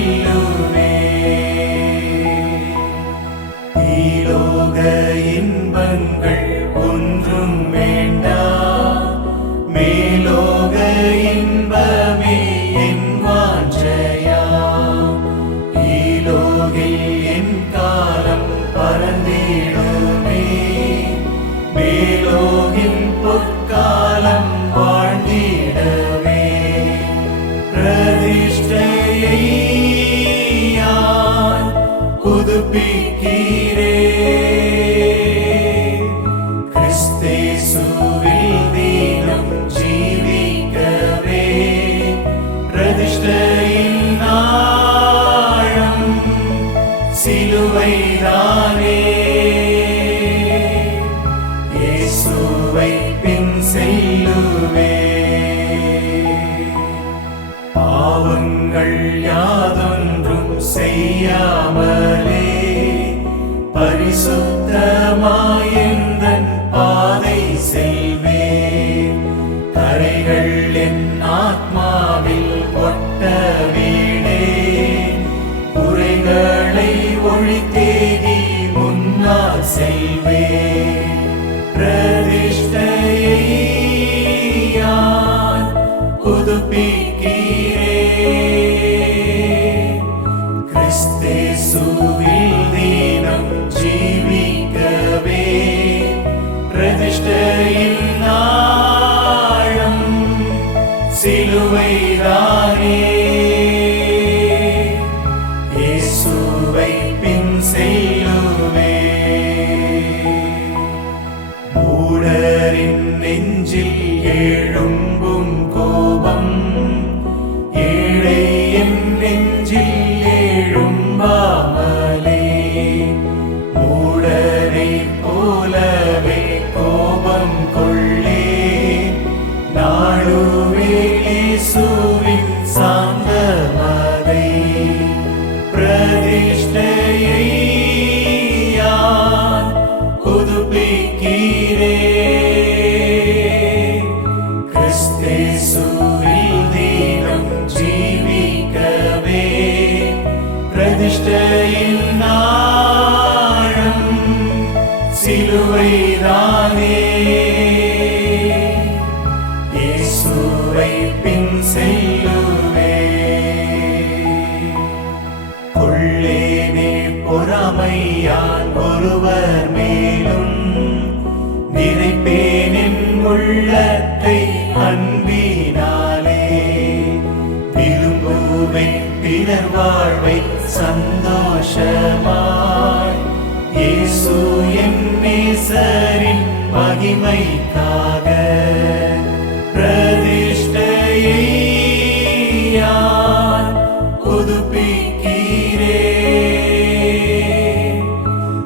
செல்லுவே. ஈலோக இன்பங்கள் ஒன்றும் வேண்டாம், மேலோக இன்பமே என் வாஞ்சையாம். ஈலோகில் என் காலம் பறந்திடுமே, மேலோகின் பொற்காலம் வாழ்ந்திடவே. பிரதிஷ்டையை யான் புதுப்பிக்கிறேன், கிறிஸ்தேசுவில் தினம் ஜீவிக்கவே. பிரதிஷ்டையின் ஆழம் சிலுவைதானே, இயேசுவை பின் செல்லுவே. பாவங்கள் யாதொன்றும் செய்யாமலே பரிசுத்தமாயெந்தன் பாதை செல்வேன். கரைகள் என் ஆத்மாவில் ஒட்ட வீடே, குறைகளை ஒழித்தேகி முன்னால் செல்வேன். பிரதிஷ்டையை யான் புதுப்பிக்கிறேன், கிறிஸ்தேசுவில் தினம் ஜீவிக்கவே. பிரதிஷ்டையின் ஆழம் சிலுவைதானே, இயேசுவை பின் செல்லுவே. மூடரின் நெஞ்சில் எழும்பும் கோபம், ஏழை என் நெஞ்சில் எழும்பாமலே. மூடரை போலவே கோபம் கொள்ளே, நாளுவே இயேசுவின் சாந்தமதை. பிரதிஷ்டையை யான் புதுப்பிக்கிறேன், கிறிஸ்தேசுவில் தினம் ஜீவிக்கவே. பிரதிஷ்டையின் ஆழம் சிலுவைதானே, இயேசுவை பின் செல்லுவே. கொள்ளேனே பொறாமையான் ஒருவர் மேலும், நிறைப்பேன் என் உள்ளத்தை அன்பினாலே. விரும்புவேன் பிறர் வாழ்வை சந்தோஷமாய், இயேசு என் நேசரின் மகிமைக்காக. பிரதிஷ்டையை யான் புதுப்பிக்கிறேன்,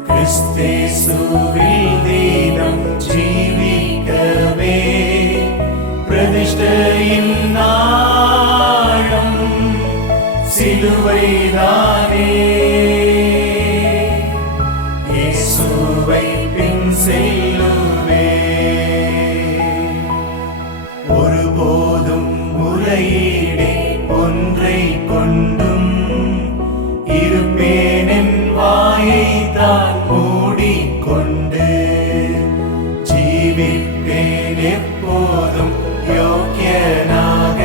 கிறிஸ்தேசுவில் தினம் ஜீவிக்கவே. பிரதிஷ்டையின் ஆழம் சிலுவைதானே, இயேசுவை பின் செல்லுவே. ஒருபோதும் முறையீடே ஒன்றை கொண்டும், இருப்பேன் என் வாயை தான் மூடிக்கொண்டு. ஜீவிப்பேன் எப்போதும் யோக்கியனாக,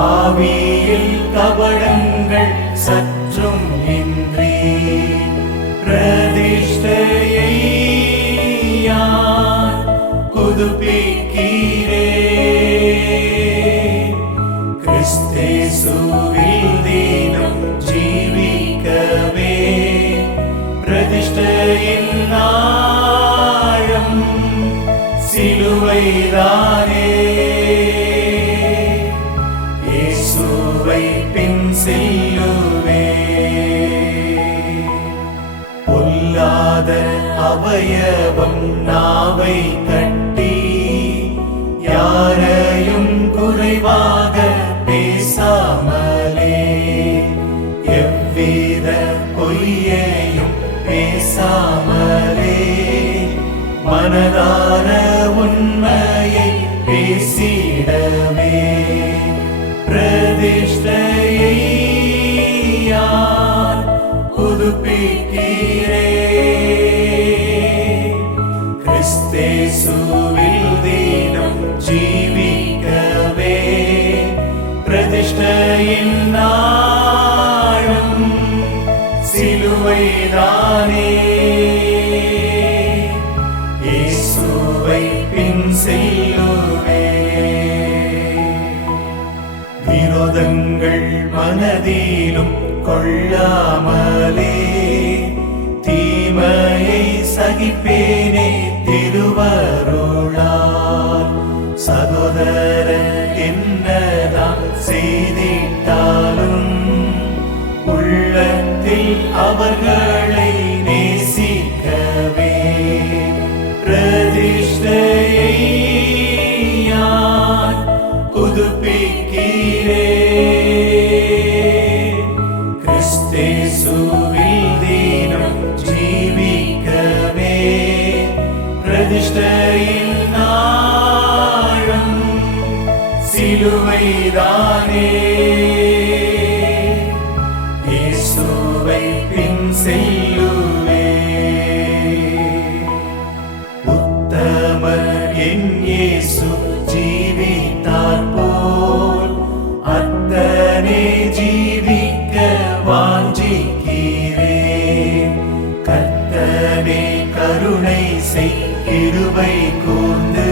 ஆவியில் கபடங்கள் சற்றும் இன்றி. பிரதிஷ்டையை யான் புதுப்பிக்கிறேன், கிறிஸ்தேசுவில் தினம் ஜீவிக்கவே. பிரதிஷ்டையின் ஆழம் சிலுவைதானே, இயேசுவை பின் செல்லுவே. பொல்லாத அவயவம் நாவை கட்டி, யாரையும் குறைவாக பேசாமலே. எவ்வித பொய்யையும் பேசாமலே, மனதார உண்மையை பேசிடவே. பிரதிஷ்டையை கிறிஸ்தேசுவில் தினம் ஜீவிக்கவே பிரதிஷ்டையின் நாளும் சிலுவைதானே. இயேசுவை பின் செல்லுவே. விரோதங்கள் மனதிலும் கொள்ளாமலே தீமையை சகிப்பேனே திருவருளால். சகோதரன் என்னதான் செய்திட்டாலும் உள்ளத்தில் அவர்களை நேசிக்கவே பிரதிஷ்டையை யான் புதுப்பிக்கிறேன். கிறிஸ்தேசுவில் தினம் ஜீவிக்கவே பிரதிஷ்டையின் நாளும் சிலுவைதானே. இயேசுவை பின் செல்லுவே. உத்தமர் என் இயேசு ஜீவித்தார் போல் அத்தனை ஜீவிக்க வாஞ்சிக்கிறேன். கர்த்தனே கருணை செய் கிருபை கூர்ந்து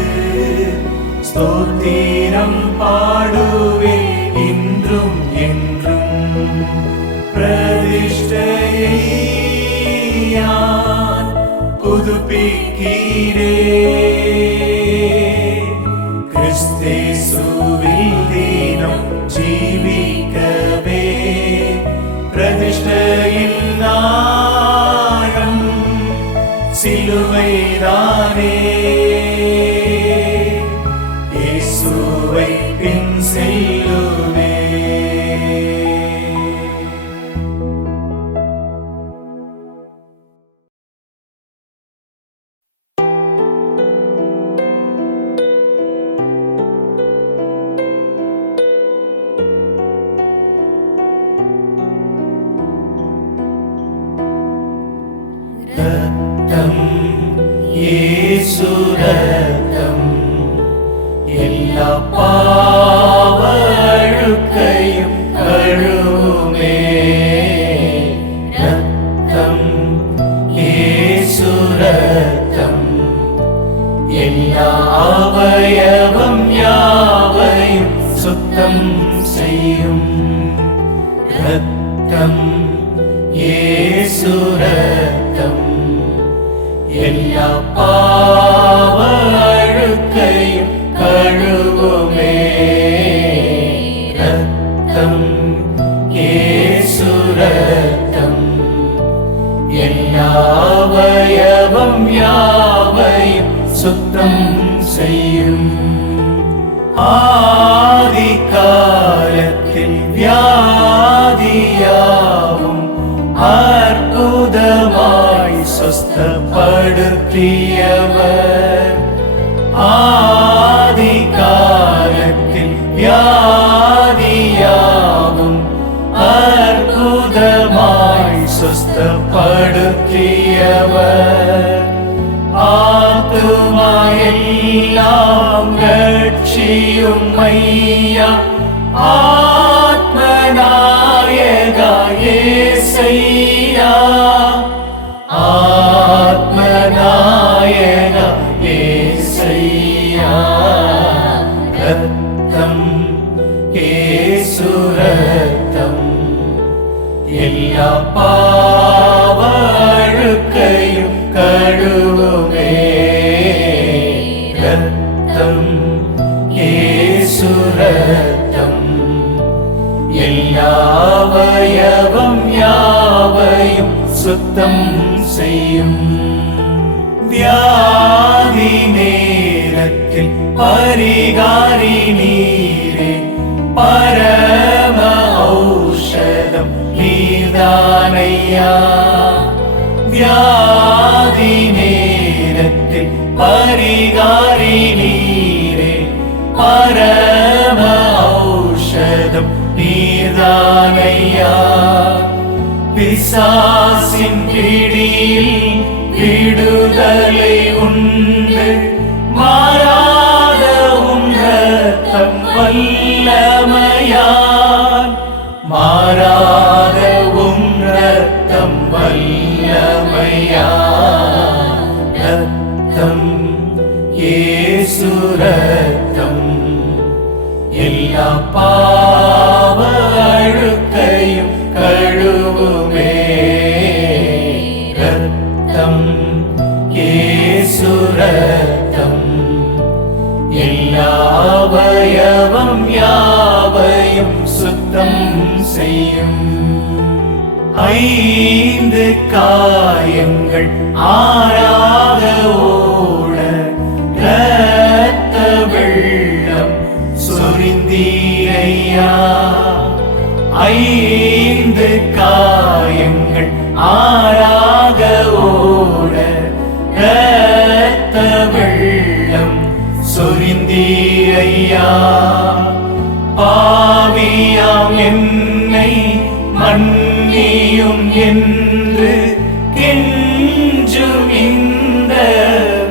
ஸ்தோத்திரம் பாடுவேன் இன்றும் என்றும். பிரதிஷ்டையை யான் புதுப்பிக்கிறேன். கிறிஸ்தேசுவில் தினம் ஜீவிக்கவே பிரதிஷ்டையின் நாளும் சிலுவைதானே. இயேசுவை பின் செல்லுவே. ரத்தம் இயேசு ரத்தம் எல்லா பாவ அழுக்கையும் கழுவுமே. ரத்தம் இயேசு ரத்தம் எல்லா அவயவம் யாவையும் சுத்தம் செய்யும். ரத்தம் இயேசு ரத்தம் எல்லா பாவ அழுக்கையும் கழுவுமே. ரத்தம் இயேசு ரத்தம் எல்லா அவயவம் யாவையும் சுத்தம் செய்யும். ஆதி காலத்தில் வியாதியாவும் அற்புதமாய் சுஸ்தப்படுத்தியவர். ஆதி காலத்தில் வியாதியாவும் அற்புதமாய் சுஸ்தப்படுத்தியவர். ஆத்துமா எல்லாம் ரட்சியும் ஐயா ஆத்மநாயகா யேசையா. ஆத்மநாயகா யேசையா. ரத்தம் இயேசு ரத்தம் எல்லா பாவ அழுக்கையும் கழுவுமே. ரத்தம் இயேசு ரத்தம் எல்லா அவயவம் யாவையும் சுத்தம் செய்யும். வியாதி நேரத்தில் பரிகாரி நீரே பரம ஔஷதம் நீர்தானையா. வியாதி நேரத்தில் பரிகாரி நீரே பரம ஔஷதம் நீர்தானையா. பிசாசின் பிடியில் விடுதலை உண்டு. மாறாத உன் இரத்தம் வல்லமையால், மாறாத உன் இரத்தம் வல்லமையால். இரத்தம் இயேசு இரத்தம் எல்லா பாவ அழுக்கையும் கழுவுமே. இரத்தம் இயேசு இரத்தம் எல்லா அவயவம் யாவையும் சுத்தம் செய்யும். 5 காயங்கள் ஆறாத ஓட இரத்த வெள்ளம் சொரிந்தீரையா. 5 காயங்கள் ஆறாக ஓட இரத்த வெள்ளம் சொரிந்தீரையா. பாவியாம் என்னை மன்னியும் என்று கெஞ்சும் இந்த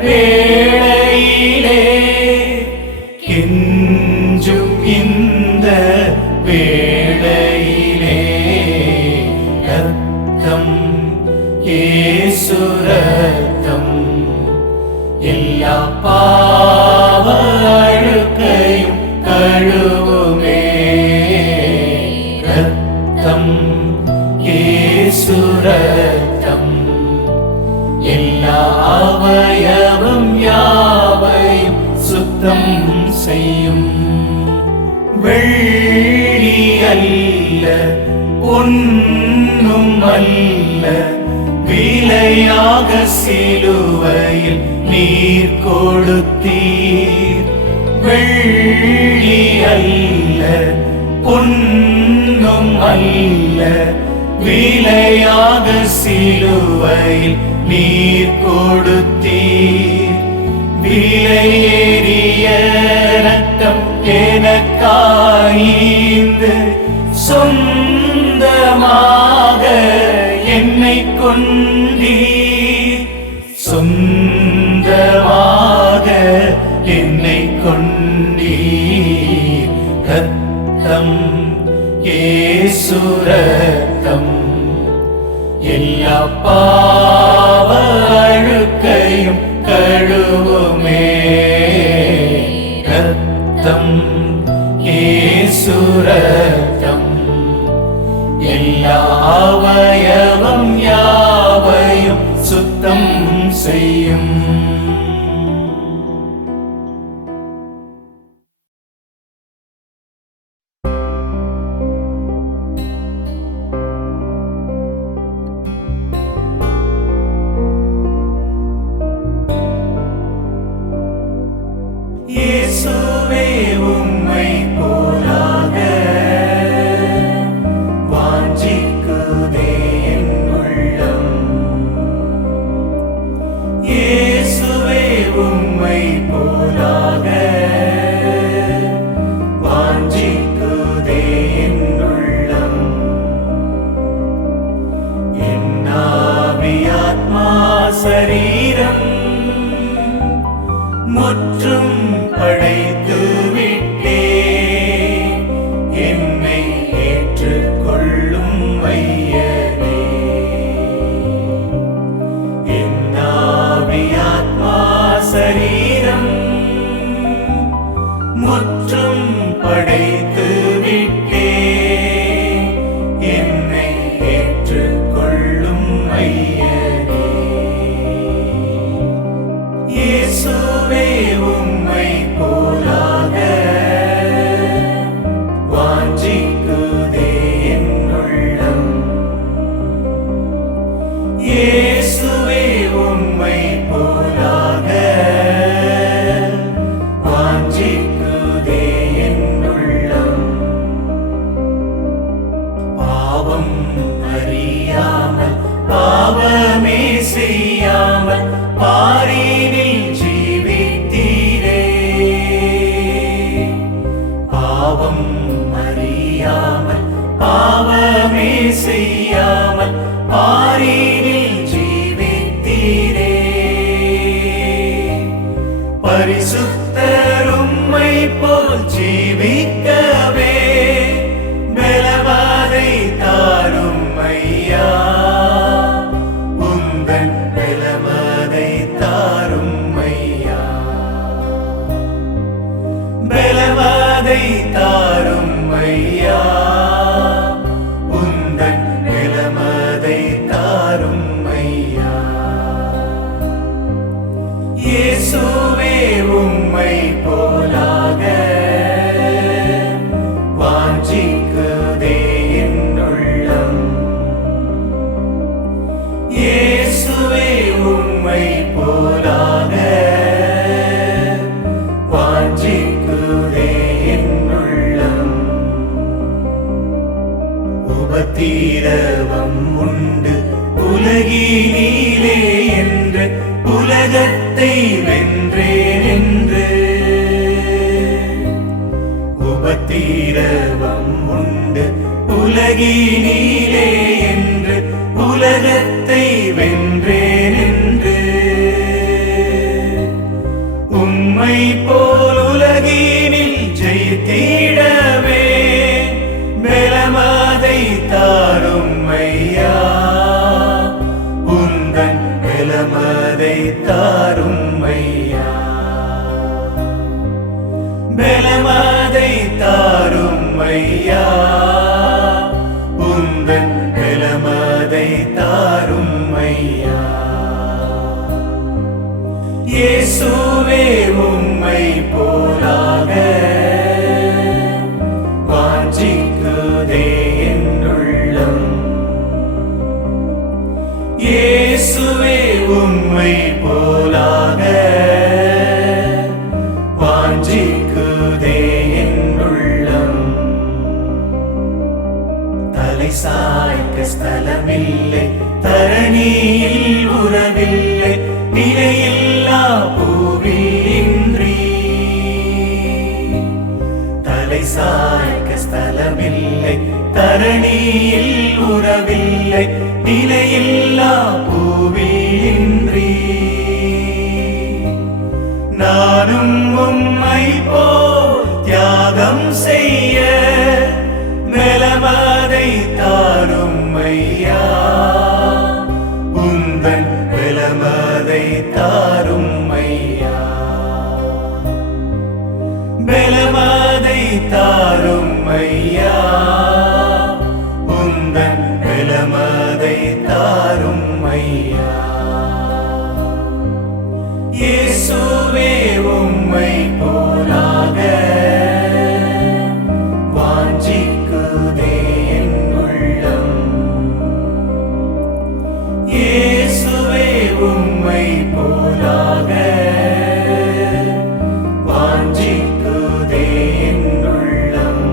வேளையிலே, கெஞ்சும் இந்த வேளையிலே. இரத்தம் இயேசு இரத்தம் எல்லா பாவ அழுக்கையும் கழுவுமே. இரத்தம் இயேசு இரத்தம் எல்லா அவயவம் யாவையும் சுத்தம் செய்யும். வெள்ளி அல்ல பொன்னும் அல்ல, விலையாக சிலுவையில் நீர் கொடுத்தீர். வெள்ளி அல்ல பொன்னும் அல்ல, விலையாக சிலுவையில் நீர் கொடுத்தீர். விலையேறிய இரத்தம் எனக்காய்ந்து சொந்தமாக என்னை கொண்டீர். சொந்தமாக என்னை கொண்டீர். இரத்தம் இயேசு இரத்தம் எல்லா பாவ அழுக்கையும் கழுவுமே. இரத்தம் இயேசு இரத்தம் எல்லா அவயவம் யாவையும் சுத்தம் செய்யும். இயேசுவே உம்மை போலாக வாஞ்சிக்குதே என் உள்ளம். இயேசுவே உம்மை போலாக வாஞ்சிக்குதே என் உள்ளம். என் ஆவி ஆத்மா சரீரம் முற்றும் படைத்து விட்டே, என்னை ஏற்றுக்கொள்ளும் ஐயனே. என் ஆவி ஆத்மா சரீரம் முற்றும் படைத்து விட்டே, என்னை ஏற்றுக்கொள்ளும் ஐயனே. இயேசுவே உம்மை போலாக வாஞ்சிக்குதே என் உள்ளம். இயேசுவே உம்மை போலாக வாஞ்சிக்குதே என் உள்ளம். பாவம் அறியாமல் பாவமே செய்யாமல் பாரினில் ஜீவித்தீரே. பாவம் அறியாமல் பாவமே செய்யாமல் தீரவம் உண்டு உலகினிலே என்று உலகத்தை வென்றேன் என்று உபத்திரவம் உண்டு உலகினிலே என்று உலகத்தை வென்றேன் என்று உம்மை போல் உலகினில் ஜெயித்திடவே பெலமதை தாரும் ஐயா உந்தன் பெலமதை தாரும் ஐயா பெலமதை தாரும் ஐயா உந்தன் பெலமதை தாரும் ஐயா இயேசுவே உம்மை போலாக வாஞ்சிக்குதே என் உள்ளம் இயேசுவே உம்மை போலாக வாஞ்சிக்குதே என் உள்ளம் தலை சாய்க்க ஸ்தலமில்லை தரணியில் உறவில்லை நிலையில்லா பூவின்றி தலை சாய்க்க ஸ்தலமில்லை தரணியில் உறவில்லை நிலையில்லா பூவின்றி நானும் உம்மை போல் தியாகம் செய்ய பெலமதை தாரும் ஐயா உந்தன் பெலமதை தாரும் ஐயா பெலமதை தாரும் ஐயா உந்தன் பெலமதை தாரும் ஐயா இயேசுவே உம்மை போலாக வாஞ்சிக்குதே என் உள்ளம் இயேசுவே உம்மை போலாக வாஞ்சிக்குதே என் உள்ளம்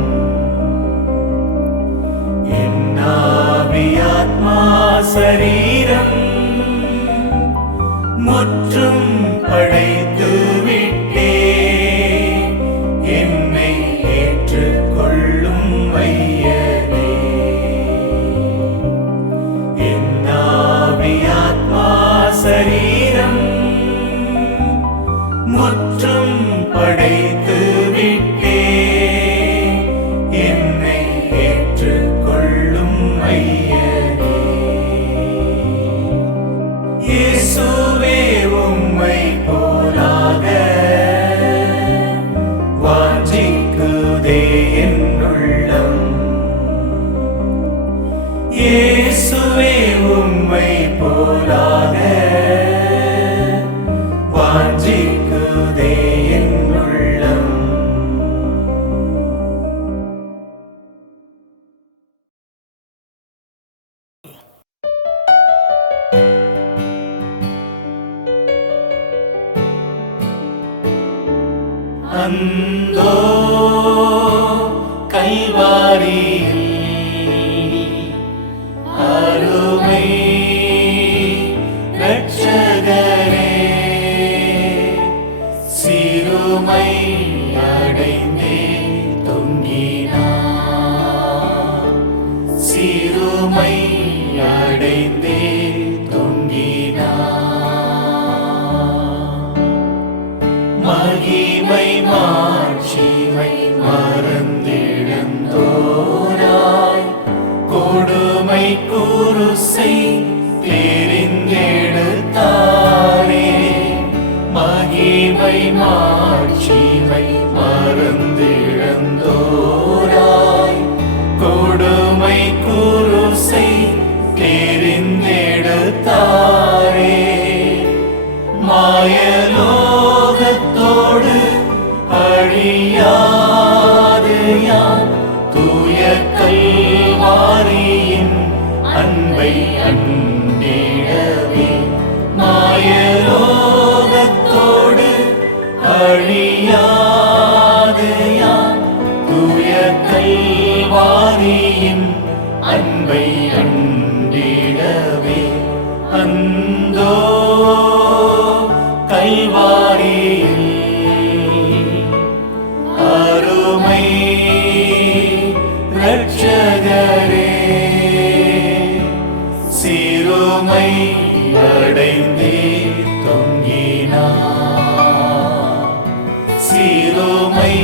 என் ஆவி ஆத்மா சரீரம் முற்றும் படைத்து விட்டே என்னை ஏற்றுக்கொள்ளும் ஐயனே என் ஆவி ஆத்மா சரீரம் முற்றும் படைத்து விட்டே என்னை ஏற்றுக்கொள்ளும் ஐயனே இயேசுவே உம்மை போலாக வாஞ்சிக்குதே என் உள்ளம் இயேசுவே உம்மை போலாக வாஞ்சிக்குதே என் உள்ளம் அந்தோ கல்வாரியில் அருமை இரட்சகரே சிறுமை அடைந்தே தொங்கினார் சிறுமை அடைந்தே தொங்கினார் மகிமை மாட்சிமை மறந்திடுந்தோராய் கொடுமை குருசை தெரிந்தெடுத்தாரே மகிமை மாட்சிமை மறந்திடுந்தோராய் கொடுமை குருசை தெரிந்தெடுத்தாரே மாயலோகத்தோடு அழியாது யான் தூய கல்வாரியின் அன்பை அண்டிடவே மாயலோகத்தோடு சிலுமை அடைந்தே தொங்கினார், சிலுமை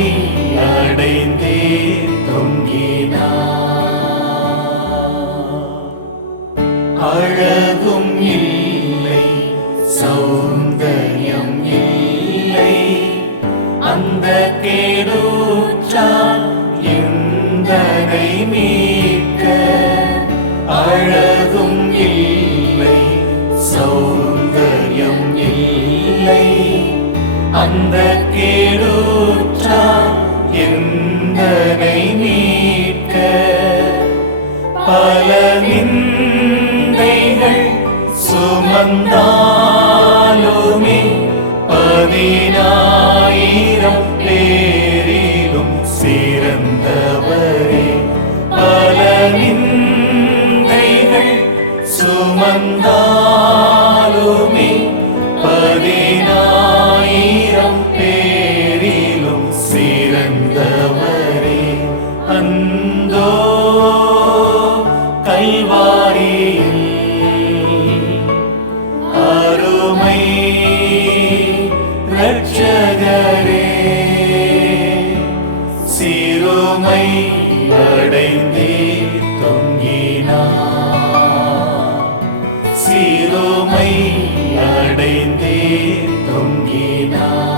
அடைந்தே தொங்கினார். அழகும் இல்லை, சௌந்தர்யம் இல்லை, அந்த கேடுற்றான் எந்தனை மீட்க. அழகும் இல்லை, சௌந்தர்யம் இல்லை, அந்த கேடுற்றான் எந்தனை மீட்க. பல நிந்தைகள் சுமந்தாலுமே 10,000 பேரிலும் சிறந்தவரே. பல நிந்தைகள் சுமந்தாலுமே 10,000 பேரிலும் சிறந்தவரே. அந்தோ கல்வாரியில் அருமை இரட்சகரே, சிலுமை அடைந்தே தொங்கினார், சிலுமை அடைந்தே தொங்கினார்.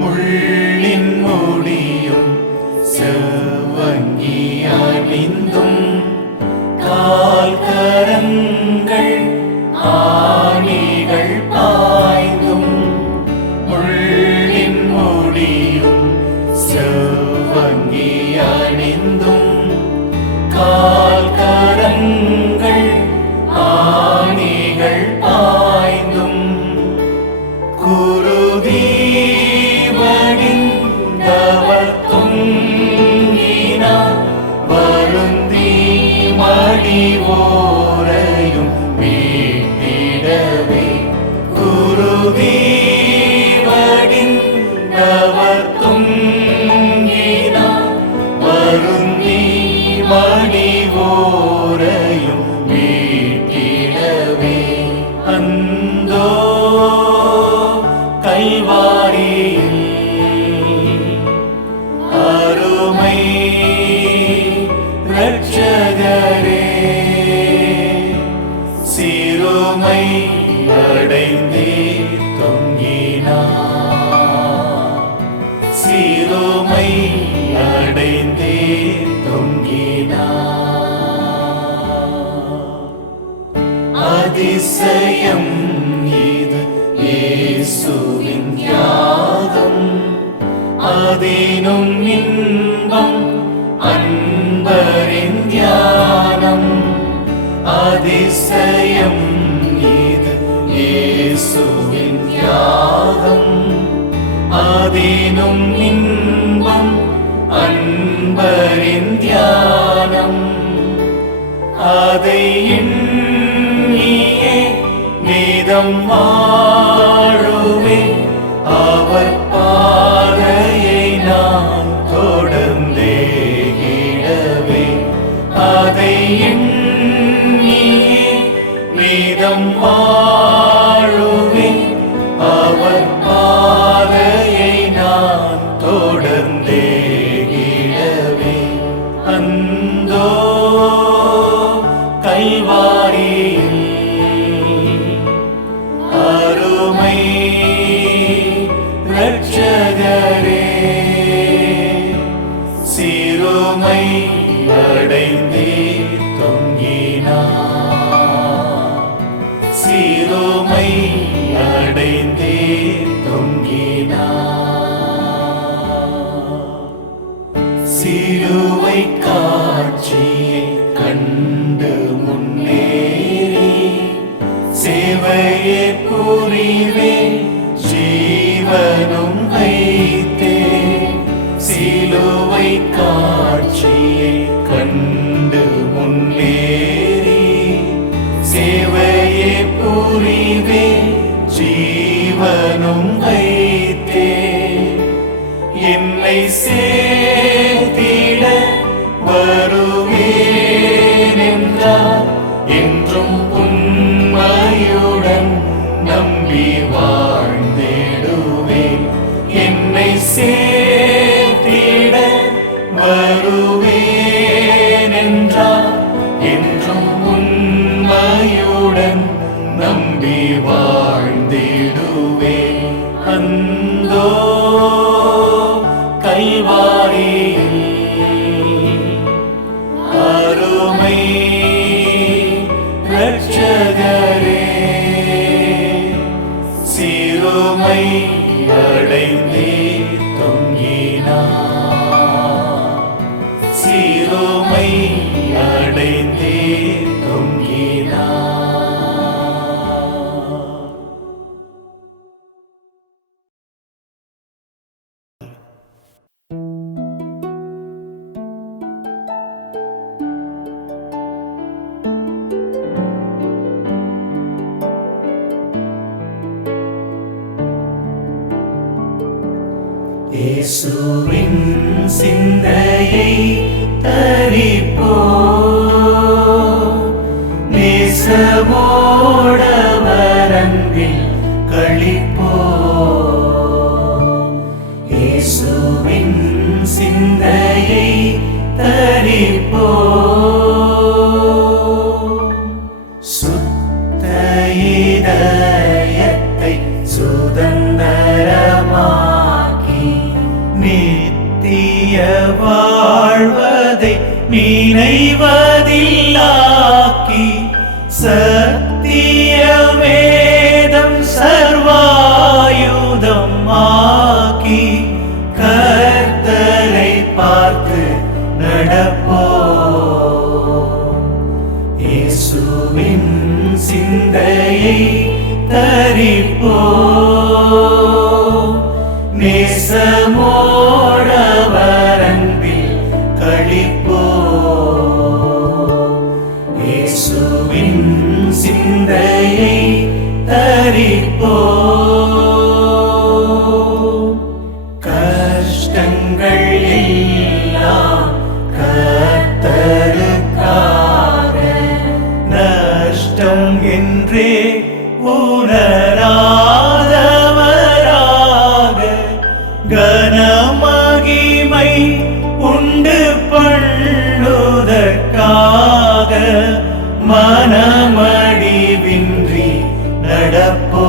முள்ளின் முடியும் செவ்வங்கி அணிந்தும் கால் கரங்கள் ஆணிகள் பாய்ந்தும், முள்ளின் முடியும் செவ்வங்கி அணிந்தும் கால் கரங்கள் ஆணிகள் பாய்ந்தும், குருதி வடிந்தவர் தொங்கினார், வருந்தி மடிவோரையும் மீட்டிடவே. குருதி வடிந்தவர் தொங்கினார், வருந்தி மடிவோரையும் மீட்டிடவே. அந்தோ கல்வாரியில் அருமை இரட்சகரே, சிலுமை அடைந்தே தொங்கினார், சிலுமை அடைந்தே தொங்கினார். அதிசயம் இது இயேசுவின் தியாகம், அதினும் இன்பம் அன்பரின் தியானம். அதிசயம் இது இயேசுவின் தியாகம், அதினும் இன்பம் அன்பரின் தியானம். அதை எண்ணியே நீதம் வாழுவே, அவர் பாதையை நான் தொடர்ந்தே இடவே. அதை எண்ணியே நீதம் வாழுவே, அவர் பாதையை நான் தொடர்ந்தே இடவே. அந்தோ கல்வாரியில் அருமை இரட்சகரே, சிலுமை அடைந்தே தொங்கினார், சிலுமை அடைந்தே தொங்கினார். சிலுவை காட்சியை கண்டு முன்னேறி சேவையை புரிவே, ஜீவனும் வைத்தே. சிலுவை காட்சியை கண்டு முன்னேறி சேவையை புரிவே, ஜீவனும் வைத்தே. என்னை சேர்த்திட வருவே என்றார். என்றும் உண்மையுடன் நம்பி வாழ்ந்திடுவேன். என்னை சேர்த்திட வருவேன் என்றார். என்றும் உண்மையுடன் நம்பி வாழ்ந்திடுவேன். அந்தோ கல்வாரியில் அருமை இரட்சகரே, சிறுமை அடைந்தே தொங்கினார். சிறுமை அடைந்தே தொங்கினார். இயேசுவின் சிந்தையை தரிப்போ, நேசமோடவர் அன்பில் களிப்போ. இயேசுவின் சிந்தையை தரிப்போ, சுத்த இதயத்தை சுதந்தரமாக்கி நித்திய வாழ்வதை நினைவதில்லாக்கி, சத்திய வேதம் சர்வாயுதம் ஆக்கி, கர்த்தரை பார்த்து நடப்போ. இயேசுவின் சிந்தையை தரிப்போ, நேசமோடவர் அன்பில் களிப்போ. இயேசுவின் சிந்தையை தரிப்போ, கஷ்டங்கள் எல்லாம் கர்த்தருக்காக, நஷ்டம் என்றே உணராதவராக, கனமகிமை உண்டு பண்ணுதற்காக, மனமடிவின்றி நடப்போ.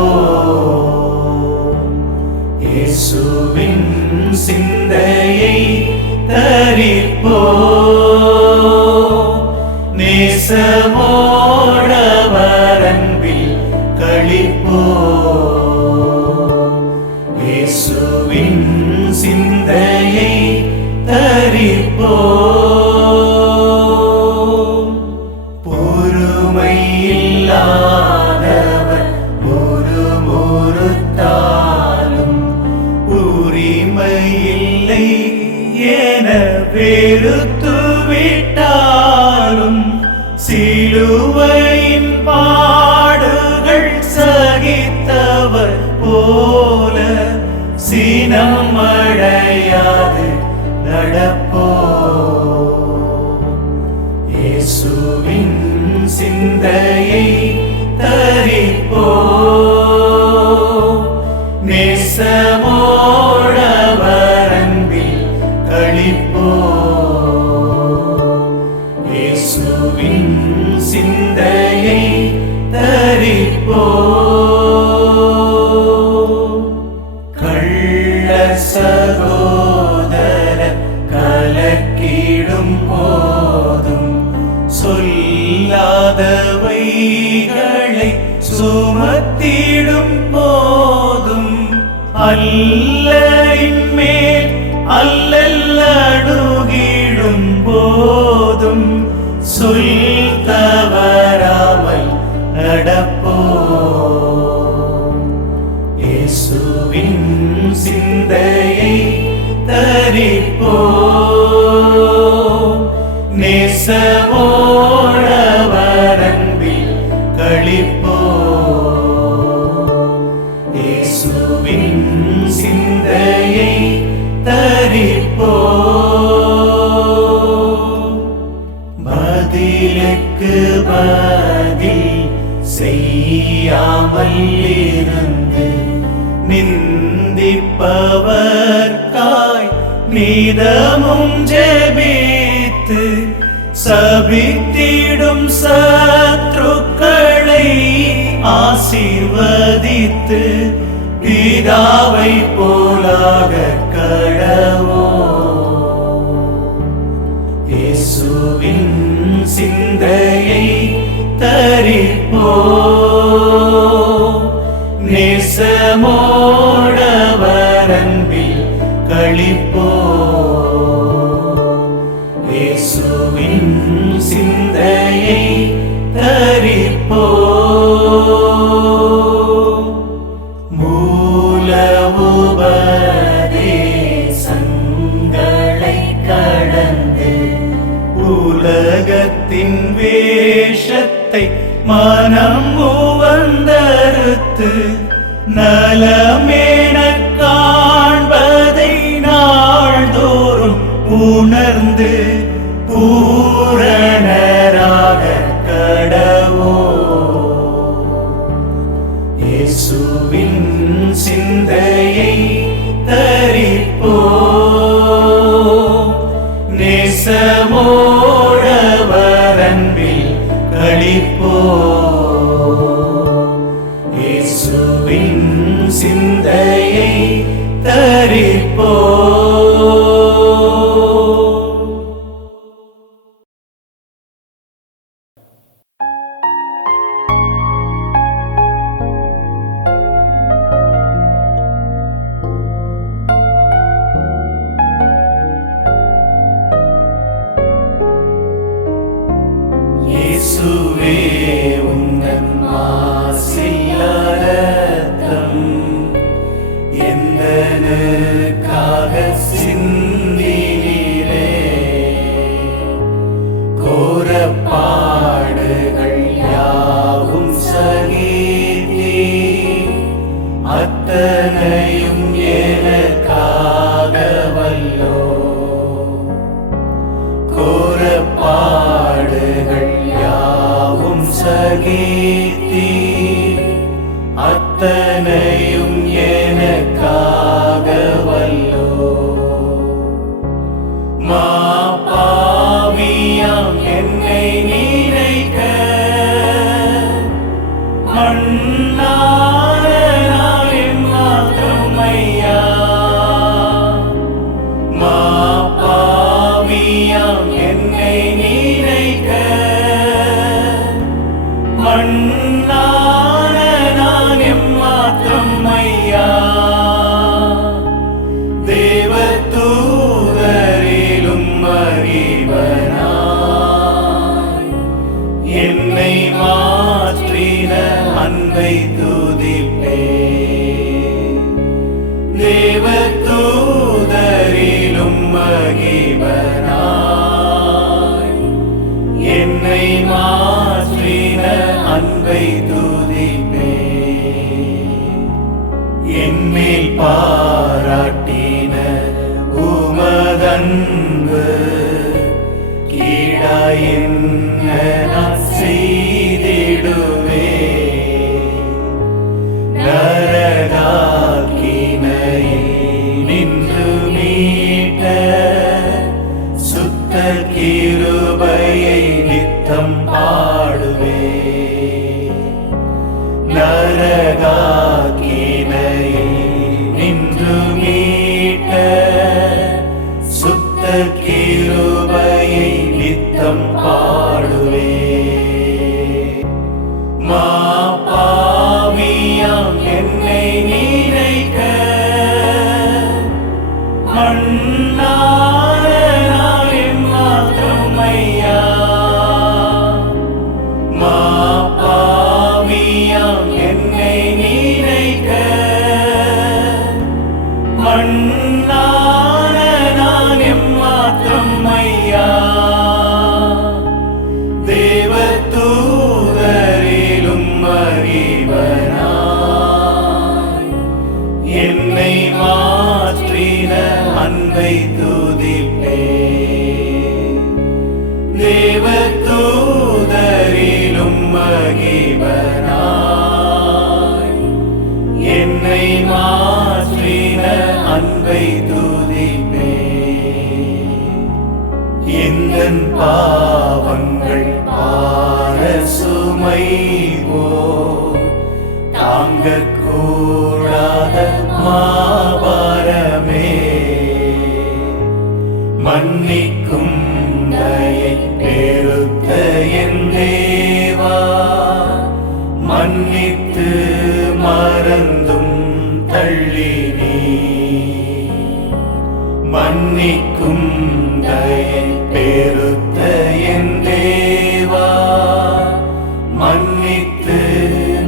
இயேசுவின் சிந்தையை தரிப்போ, நேசமோடவர் அன்பில் களிப்போ. இயேசுவின் சிந்தையை தரிப்போ, பொறுமையில்லாதவர் முறுமுறுத்தாலும், உரிமையில்லை என வெறுத்து விட்டாலும், சிலுவையின் பாடுகள் சகித்தவர் போல சினம் அடையாது நடப்போ. இயேசுவின் சிந்தையை தரிப்போ, நேசமோடவர் அன்பில் களிப்போ. இயேசுவின் சிந்தையை தரிப்போ, கள்ள சகோதர கலக்கிடும் போதும், சொல்லாதவைகளை சுமத்திடும் போதும், அல்லலின் மேல் அல்லல் அடுகிடும் போதும், சொல் தவறாமல் நடப்போ. இயேசுவின் சிந்தையை தரிப்போ, நேசமோடவர் அன்பில் களிப்போ. இயேசுவின் சிந்தையை தரிப்போ, பதிலுக்கு பதில் செய்யாமல் இருந்து நிந்திப்பவர்காய் நீதமும் ஜெபித்து சபித்திடும் சத்ருக்களை ஆசீர்வதித்து பிதாவை போலாக கடவோ. இயேசுவின் சிந்தையை தரிப்போ, நேசமோடவர் அன்பில் களிப்போ. இயேசுவின் சிந்தையை தரிப்போ, மூலவுபதேசங்களை கடந்து உலகத்தின் வேஷத்தை மனம் உவந்தறுத்து நலமேன காண்பதை நாள்தோறும் உணர்ந்து பூரணராக கடவோ. இயேசுவின் சிந்தையை தரிப்போ, நேசமோடவர் அன்பில் களிப்போ. இயேசுவின் சிந்தையை தரிப்போ. இயேசுவே உந்தன் மாசில்லா இரத்தம் எந்தனுக்காக சிந்தினீரே. கோரப்பாடுகள் யாவும் சகித்தீர், அத்தனையும் எனக்காக வல்லோ. கோரப்பாடுகள் யாவும் சகித்தீர், அத்தனையும் எனக்காக வல்லோ. மாபாவியாம் என்னை நினைக்க மண்ணான நான் எம்மாத்திரம் ஐயா. மாபாவியாம் என்னை நினைக்க மண்ணான நான் எம்மாத்திரம் ஐயா. தேவதூதரிலும் அறிவனாய் என்னை மாற்றின அன்பை துதிப்பே. தேவதூதரிலும் மகிபனாய் என்னை மாற்றின அன்பை துதிப்பே. என்மேல் பாராட்டின உமதன்பு கீழாய் என்ன நான் செய்திடுவே. நரகாக்கினையில் நின்று மீட்ட சுத்த கிருபையை நித்தம் பாடுவே. நரகாக்கினையில் நின்று மீட்ட சுத்த கிருபையை நித்தம் பாடுவே. மாபாவியாம் என்னை நினைக்க மண்ணான நான் எம்மாத்திரம் ஐயா. மாபாவியாம் என்னை நினைக்க மண்ணான நான் எம்மாத்திரம் ஐயா. தூதரிலும் மகிபனாய் என்னை மாற்றின அன்பை துதிப்பே. எந்தன் பாவங்கள் பார சுமை தாங்கக் கூடாத மாபாரமே, மன்னிக்கும் தயை பெருத்த என் தேவா, மன்னித்து மறந்தும் தள்ளினீ. மன்னிக்கும் தயை பெருத்த என் தேவா, மன்னித்து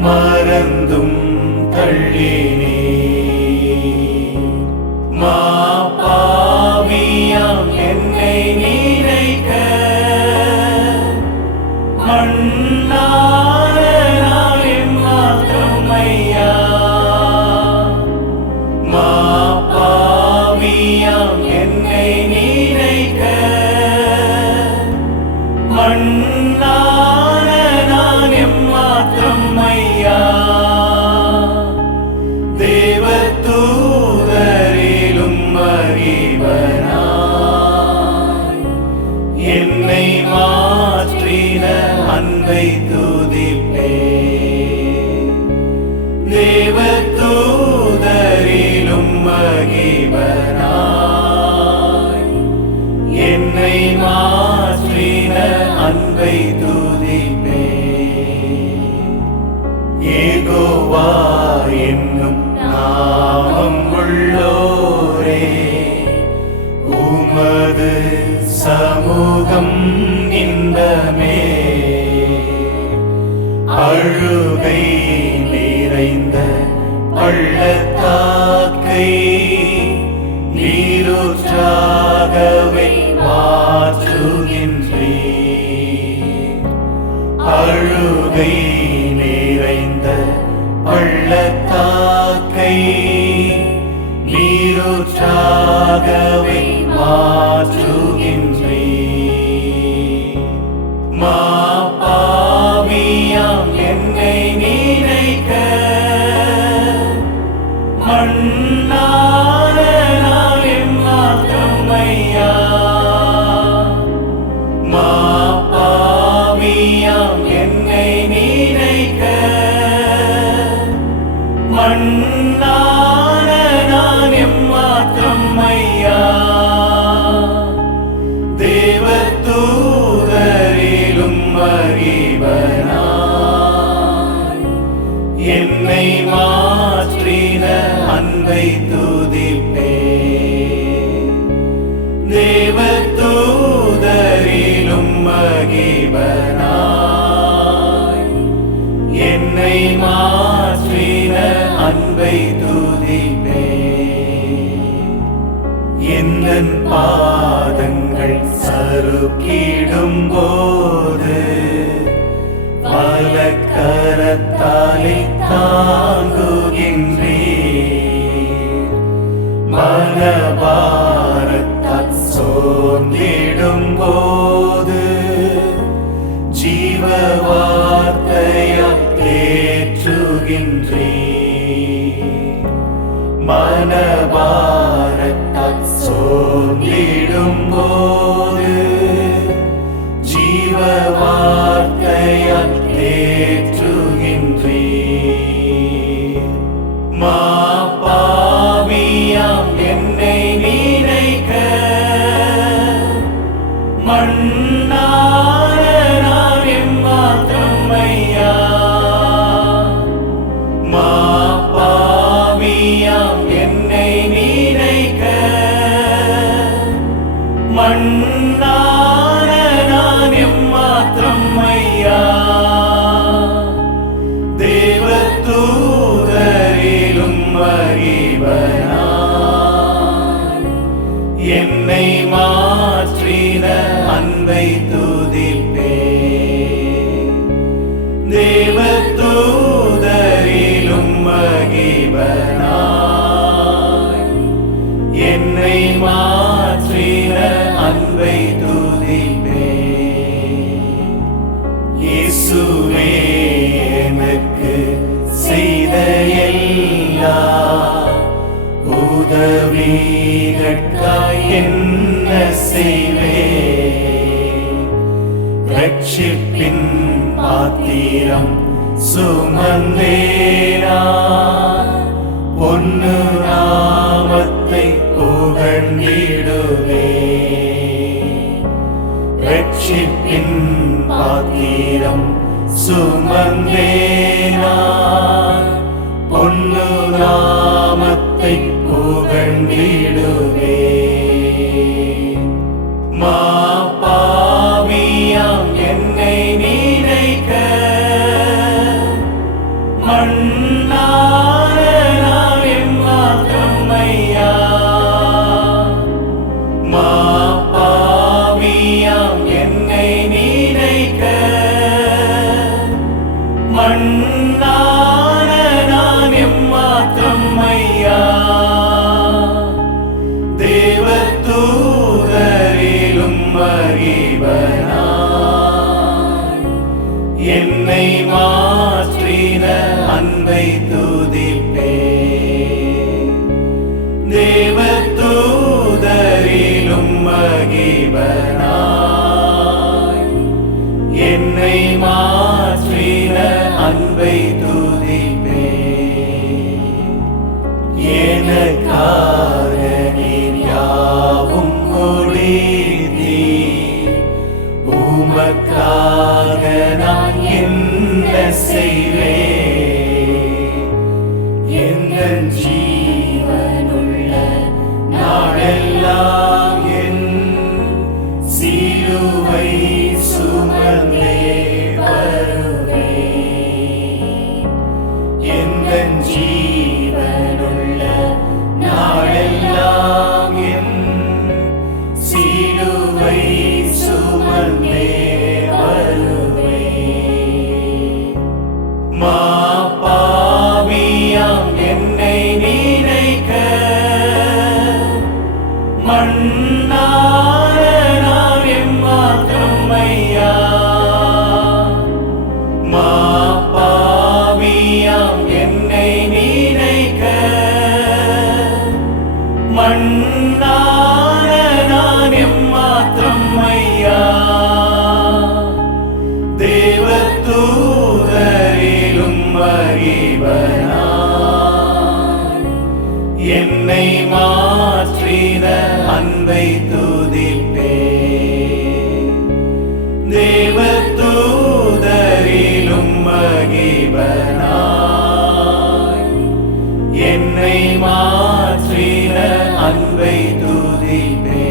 மறந்தும் தள்ளினீ. மாபாவியாம் என்னை நினைக்க மண்ணான நான் எம்மாத்திரம் ஐயா. மாபாவியாம் என்னை நினைக்க மண்ணான நான் எம்மாத்திரம் ஐயா. தேவதூதரிலும் மகிபனாய் என்னை மாற்றின அன்பை துதிப்பே. தேவதூதரிலும் மகிபனாய் என்னை மாற்றின அன்பை துதிப்பே. யெகோவா என்னும் நாமம் உள்ளோரே, உமது சமூகம் இன்பமே. அழுகை நிறைந்த பள்ளத்தாக்கை நீரூற்றாகவே மாற்றுகின்றீர். அழுகை நிறைந்த பள்ளத்தாக்கை நீரூற்றாகவே மாற்றுகின்றீர். மாபாவியாம் என்னை நினைக்க மண்ணான நான் எம்மாத்திரம் ஐயா. மாபாவியாம் என்னை நினைக்க மண்ணான நான் எம்மாத்திரம் ஐயா. தேவதூதரிலும் மகிபனாய் என்னை மாற்றின அன்பை துதிப்பே. தேவதூதரிலும் மகிபனாய் என்னை மாற்றின அன்பை துதிப்பே. எந்தன் பாதங்கள் சறுக்கிடும் போது வலக்கரத்தாலே தாங்குகின்றீர். மனபாரத்தால் சோர்ந்திடும் போது ஜீவ வார்த்தையால் தேற்றுகின்றீர். மனபாரத்தால் சோர்ந்திடும் போது ஜீவ வார்த்தையால் தேற்றுகின்றீர். மாபாவியாம் என்னை நினைக்க மண்ணான நான் எம்மாத்திரம் ஐயா. மாபாவியாம் என்னை நினைக்க மண்ணான நான் எம்மாத்திரம் செய்வே ரட்சிப்பின் பாத்திரம் சுமந்தேனா பொன்னு நாமத்தை புகழ்ந்திடுவே ரட்சிப்பின் பாத்திரம் சுமந்தேனா பொன்னு நாமத்தை புகழ்ந்திடுவே பாவியாம் என்னை நினைக்க மண்ணான நான் எம்மாத்திரம் ஐயா பாவியாம் என்னை நினைக்க மண்ணான நான் எம்மாத்திரம் ஐயா தேவதூதரிலும் மகிழ்வனாய் என்னை மாற்றின அன்பை துதிப்பே தேவதூதரிலும் மகிழ்வனாய் என்னை மாற்றின அன்பை துதிப்பே எனக்காக நீர் யாவும் முடித்தீர் உமக்காக நான் என்ன செய்வேன் என் ஜீவனுள்ள நாளெல்லாம் என் சிலுவை சுமந்தே வருவேன் என் ஜீவனுள்ள நாளெல்லாம் என் சிலுவை சுமந்தே வருவேன் பாவியாம் என்னை நினைக்க மண்ணான நான் எம்மாத்திரம் ஐயா பாவியாம் என்னை நினைக்க மண்ணான நான் எம்மாத்திரம் ஐயா தேவதூதரிலும் மகிழ்வனாய் என்னை மாற்றின அன்பை துதிப்பே தேவதூதரிலும் மகிழ்வனாய் என்னை மாற்றின அன்பை துதிப்பே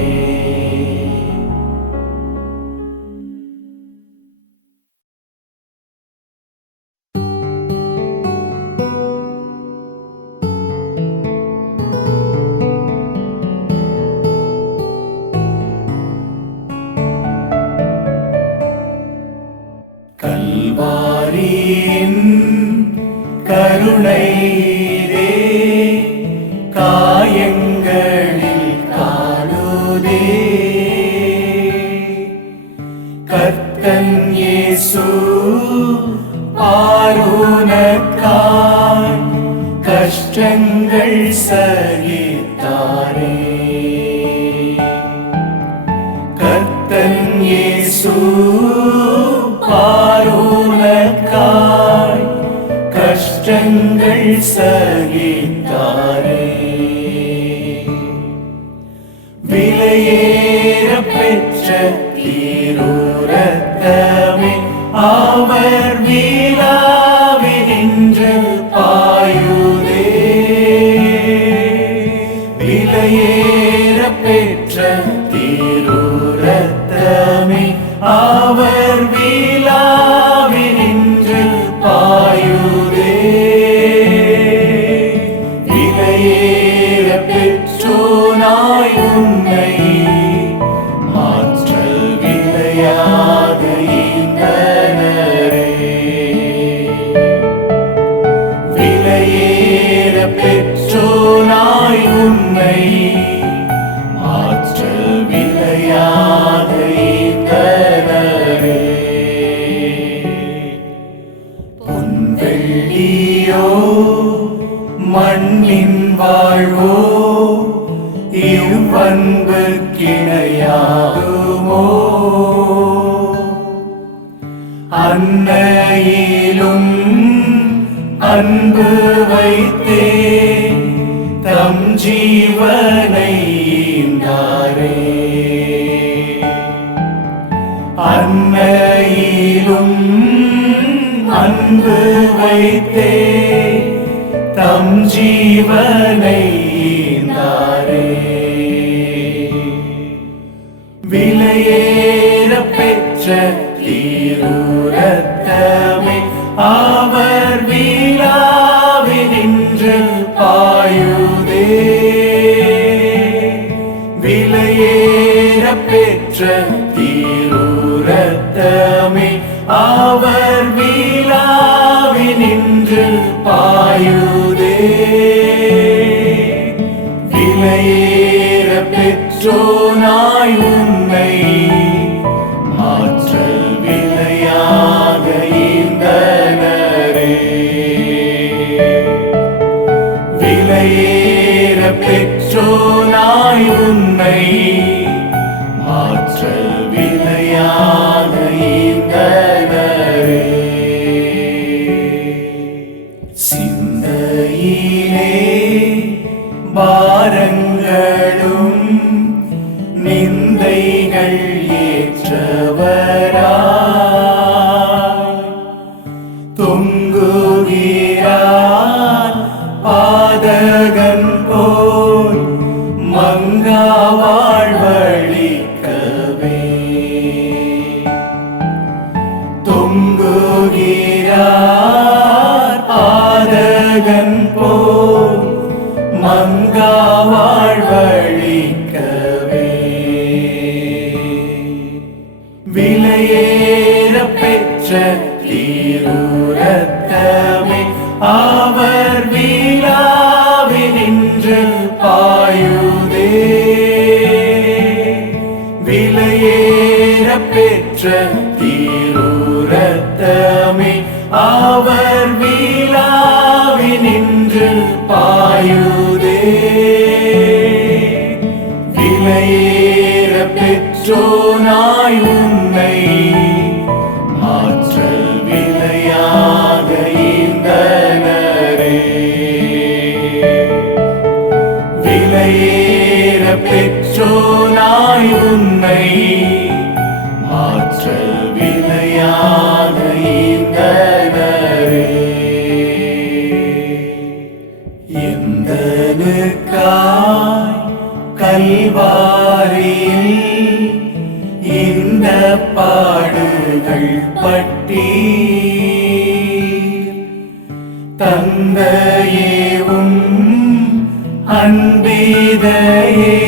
கல்வாரியின் கருணையிலே காயங்களில் காணுதே கர்த்தன் இயேசு பாருனக்காய் கஷ்டங்கள் சகித்தாரே கர்த்தன் இயேசு பாருனக்காய் கஷ்டங்கள் சகித்தாரே விலையேற பெற்ற தீருரத்தமே அவர் விழாவினின்று பாயுதே விலையேற பெற்ற தீருரத்தமே அவர் விழாவினின்று பாயுதே விலையேற பெற்றோனாய் உன்னை மாற்றல் விலையாக ஈந்தனரே விலையேற பெற்றோனாய் உன்னை மாற்றல் விலையாக ஈந்தனரே பொன்வெள்ளியோ மண்ணின் வாழ்வோ இவ்வன்பு கிணையா அன்னையிலும் அன்பு வைத்தே தம் ஜீவனை ஈந்தாரே. அன்னையிலும் அன்பு வைத்தே தம் ஜீவனை ஈந்தாரே. விலையேற பெற்ற திருரத்தமே அவர் வீழாவினின்று பாயுதே. விலையேற பெற்ற திருரத்தமே அவர் வீழாவினின்று பாயுதே. விலையேற பெற்றோனாய் உன்னை ஆற்றல் விலையாக ஈந்தனரே. விலையேற பெற்றோனாய் உன்னை ஆற்றல் விலையாக ஈந்தனரே. சிந்தையிலே பாரங்களும் நிந்தைகள் ஏற்றவராய் தொங்குகிறார் பாதகன் போல் மங்கா வாழ்வழிக்கவே. தொங்குகிறார் பாதகன் போல் மங்கா வாழ்வழிக்கவே. விலையேற பெற்ற திருரத்தமே அவர் வீழாவினின்று பாயுதே. விலையேற பெற்ற திருரத்தமே அவர் வீழாவினின்று பாயுதே. விலையேற பெற்றோனாய் உன்னை ஆற்றல் விலையாக ஈந்தனரே. விலையேற பெற்றோனாய் உன்னை ஆற்றல் விலையாக ஈந்தனரே. எந்தனுக்காய் கல்வாரியில் இந்த பாடுகள் பட்டீர். தந்தையேவும் அன்பிதையே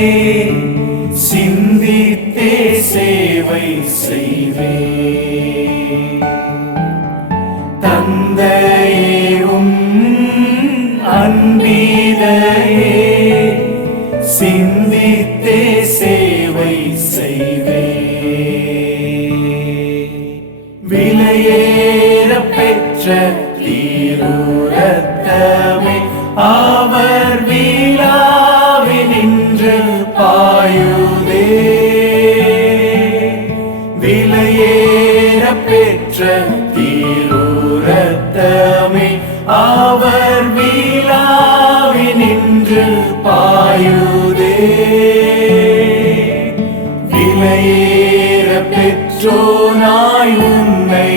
சிந்தித்தே சேவை செய்வே. தந்தையேவும் அன்பிதையே சிந்தித்தே சேவை செய்வே. விலையேற பெற்ற திருரத்தமே அவர் வீழாவினின்று பாயுதே. விலையேற பெற்ற திருரத்தமே அவர் வீழாவினின்று பாயுதே. விலையேற பெற்றோனாய் உன்னை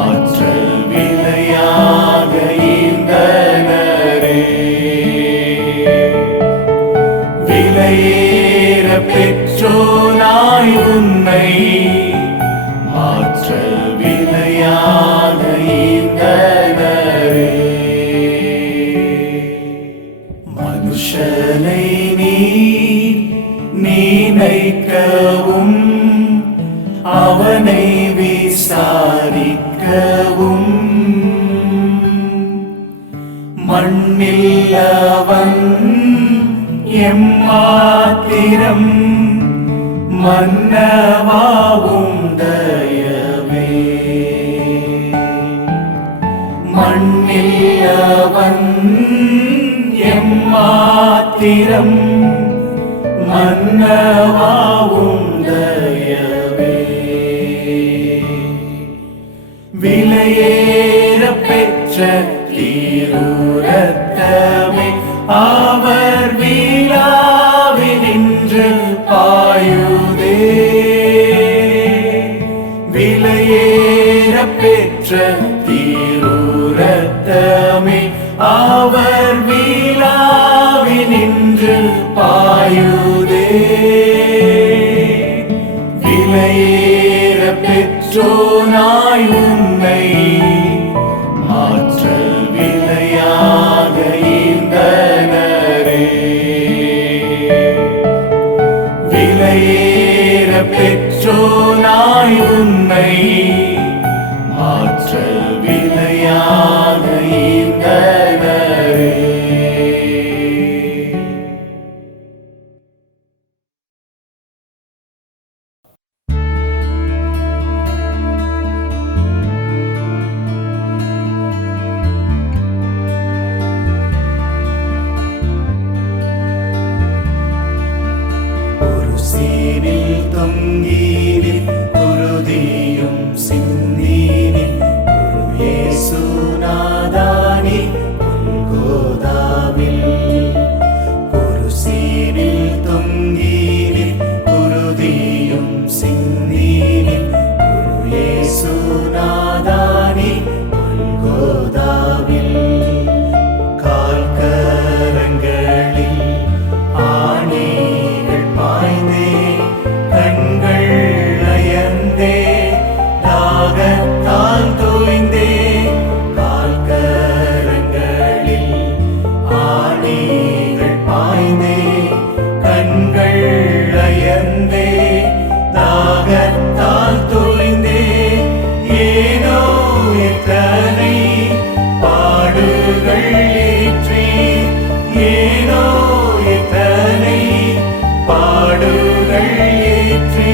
ஆற்றல் விலையாக ஈந்தனரே. விலையேற பெற்றோனாய் உன்னை ஆற்றல் விலையாக ஈந்தனரே. மனுஷனை நினைக்கவும் அவனை விசாரிக்கவும் மண்ணில் அவன் எம்மாத்திரம் மன்னவாவும் தயவே. மண்ணில் அவன் எம்மாத்திரம் மன்னவாவும் தயவே. விலையேற பெற்ற திருரத்தமே அவர் வீழாவினின்று பாயுதே. விலையேற பெற்ற திருரத்தமே அவர் வீழாவினின்று பாயுதே. விலையேற பெற்றோனாய் உன்னை மாற்றல் விலையாக ஈந்தனரே. விலையேற பெற்றோனாய் உன்னை மாற்றல் விலையாக ஈந்தனரே. சீனில் தொங்கீனில் குருதியும் சிந்தீனில் குரு இயேசுநாதானி கொல்கோதாவில். குரு சீனில் தொங்கீனில் குருதியும் சிந்தீனில் குரு இயேசுநாதானி கொல்கோதாவில். கால்கரங்களில் ஆணிகள் பாய்ந்தே கண்கள் அயர்ந்தே தாகத்தால் தோய்ந்தே. கால்கரங்களில் ஆணிகள் பாய்ந்தே கண்கள் அயர்ந்தே தாகத்தால் தோய்ந்தே. ஏனோ எத்தனை பாடுகள் ஏற்றி, ஏனோ எத்தனை பாடுகள் ஏற்றி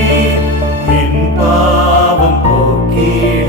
என் பாவம் போக்கிட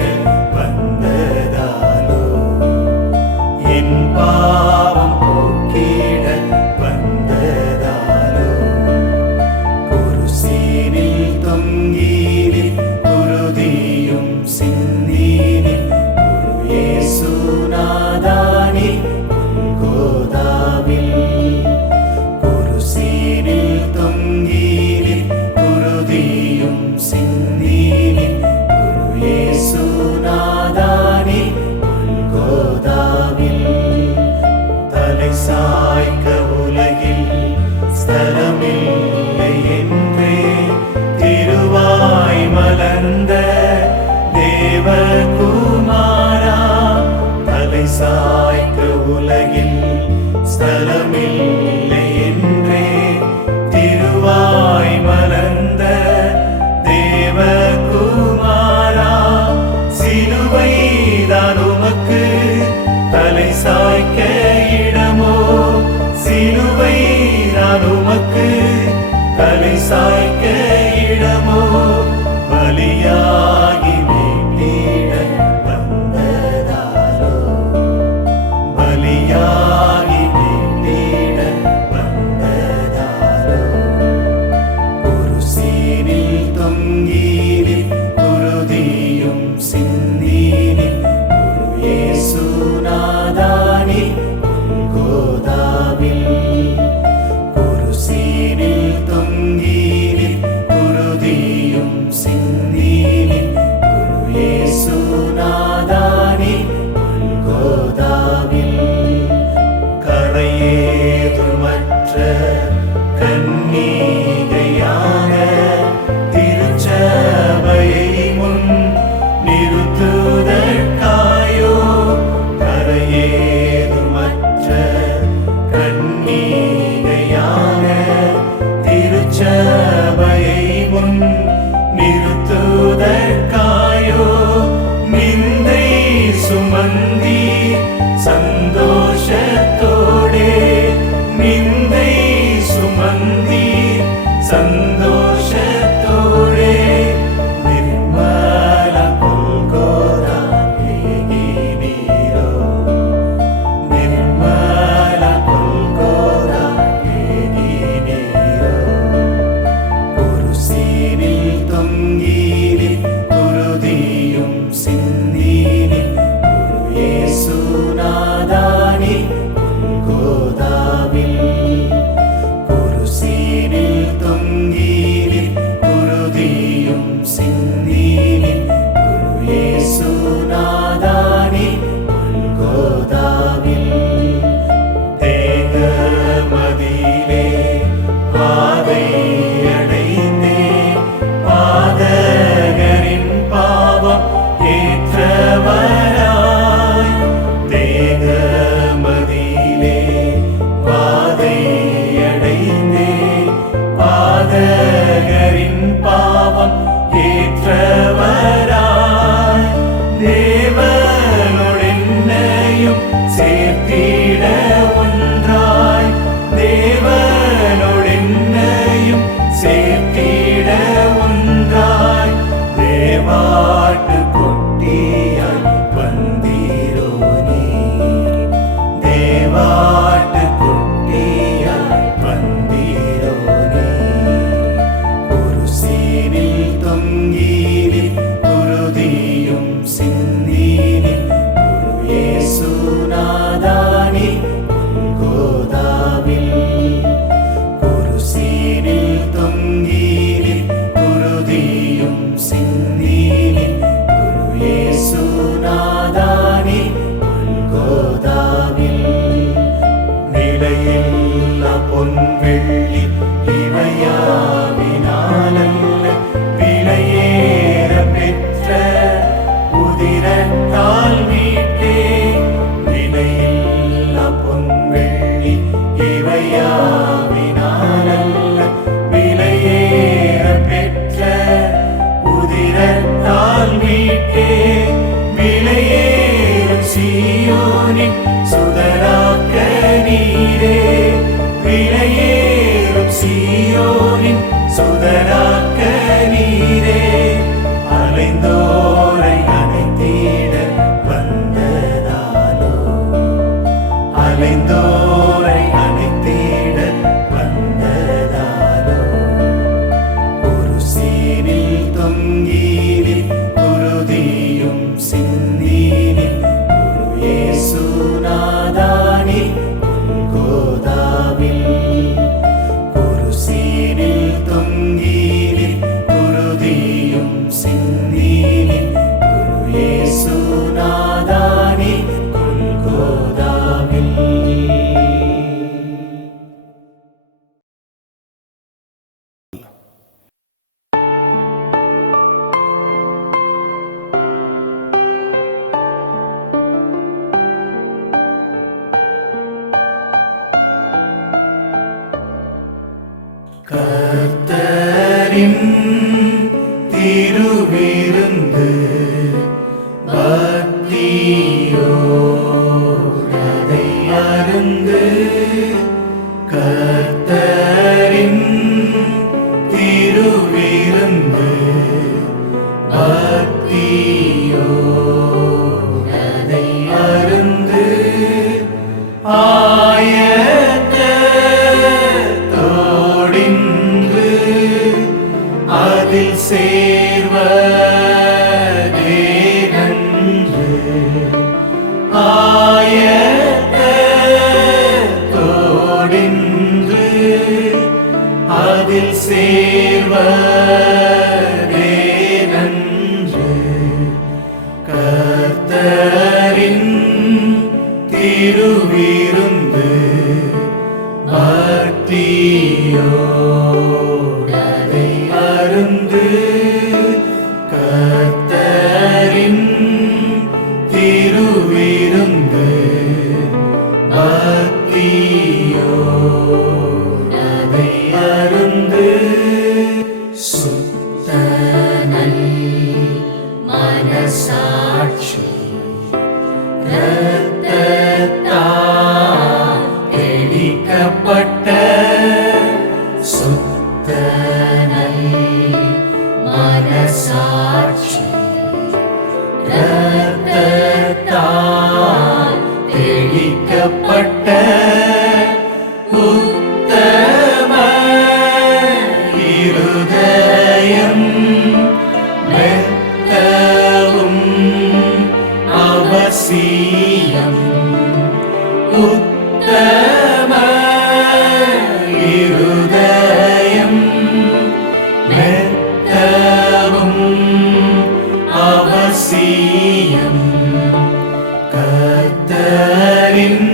பக்தியோடதை அருந்து ஆயத்தத்தோடின்று அதில் சேர்வதே நன்று. ஆயத்தத்தோடின்று அதில் சேர்வதே நன்று. கர்த்தரின் திருவிருந்து பக்தியோடதை அருந்து. கர்த்தரின் திருவிருந்து பக்தியோடதை அருந்து. சுத்த நல் மனசாட்சி இரத்தத்தால் தெளிக்கப்பட்ட சுத்த நல் மனசாட்சி இரத்தத்தால் தெளிக்கப்பட்ட உத்தம இருதயம் மெத்தவும் அவசியம். உத்தம இருதயம் மெத்தவும் அவசியம். கர்த்தரின்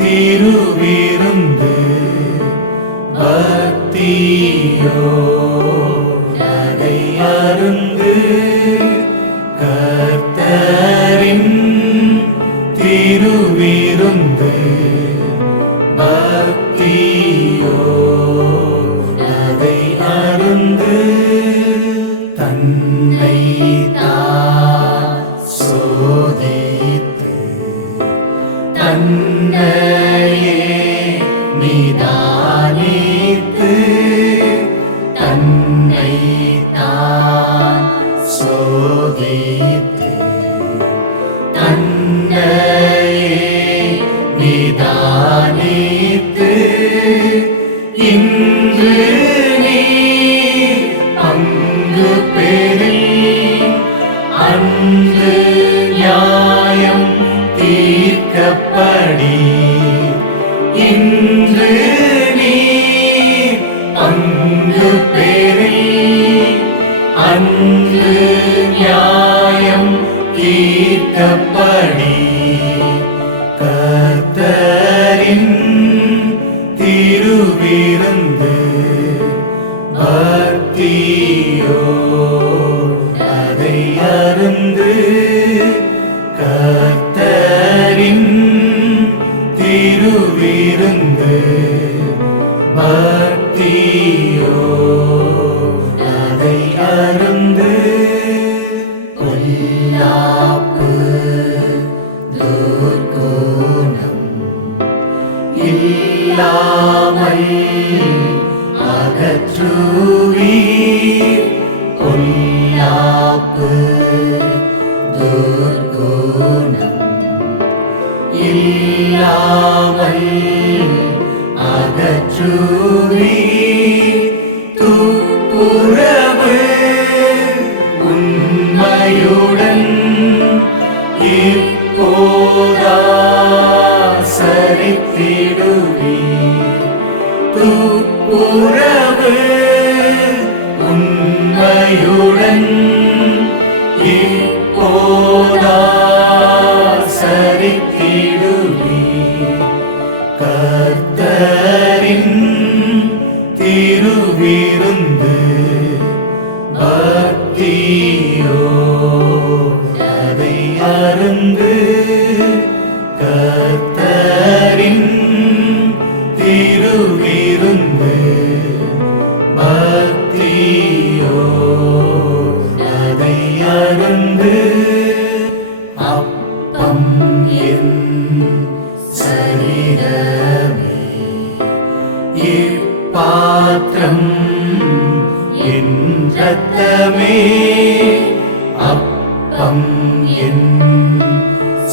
திருவிருந்து பக்தியோடதை அருந்து. கர்த்தரின் திருவிருந்து பக்தியோடதை அருந்து. தன்னை தான் சோதித்து தன்னையே நிதானித்து தன்னை தான் சோதித்து தன்னையே நிதானித்து இன்று நீ பங்கு பெறில் அன்று நியாயம் தீர்க்கப்படி. இன்று நீ பங்கு பெறில் அன்று நியாயம் தீர்க்கப்படி. கர்த்தரின் திருவிருந்து பக்தியோடதை அருந்து. கர்த்தரின் திருவிருந்து பக்தியோடதை அருந்து. பொல்லாப்பு துர்க்குணம் இல்லாமல் அகற்றுவீர். பொல்லாப்பு துர்க்குணம் இல்லாமல் அகற்றுவீர். துப்புரவு உண்மையுடன் இப்போதாசரித்திடுவீர். துப்புரவு உண்மையுடன் இப்போதாசரித்திடுவீர். கர்த்தரின் திருவிருந்து பக்தியோடதை அருந்து. கர்த்தரின் திருவிருந்து பக்தியோடதை அருந்து. அப்பம் என்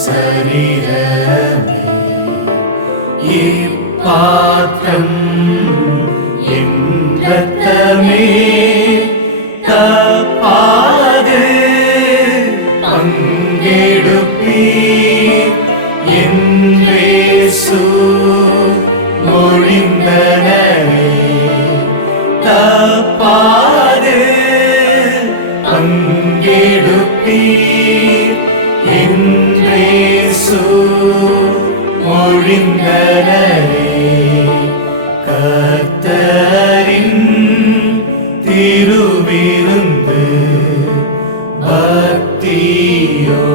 சரீரமே, இப்பாத்திரம் என் இரத்தமே, தப்பாது பங்கெடுப்பீர் என்றேசு மொழிந்தனரே. தப்பாது பங்கெடுப்பீர் என்றேசு மொழிந்தனரே. கர்த்தரின் திருவிருந்து பக்தியோ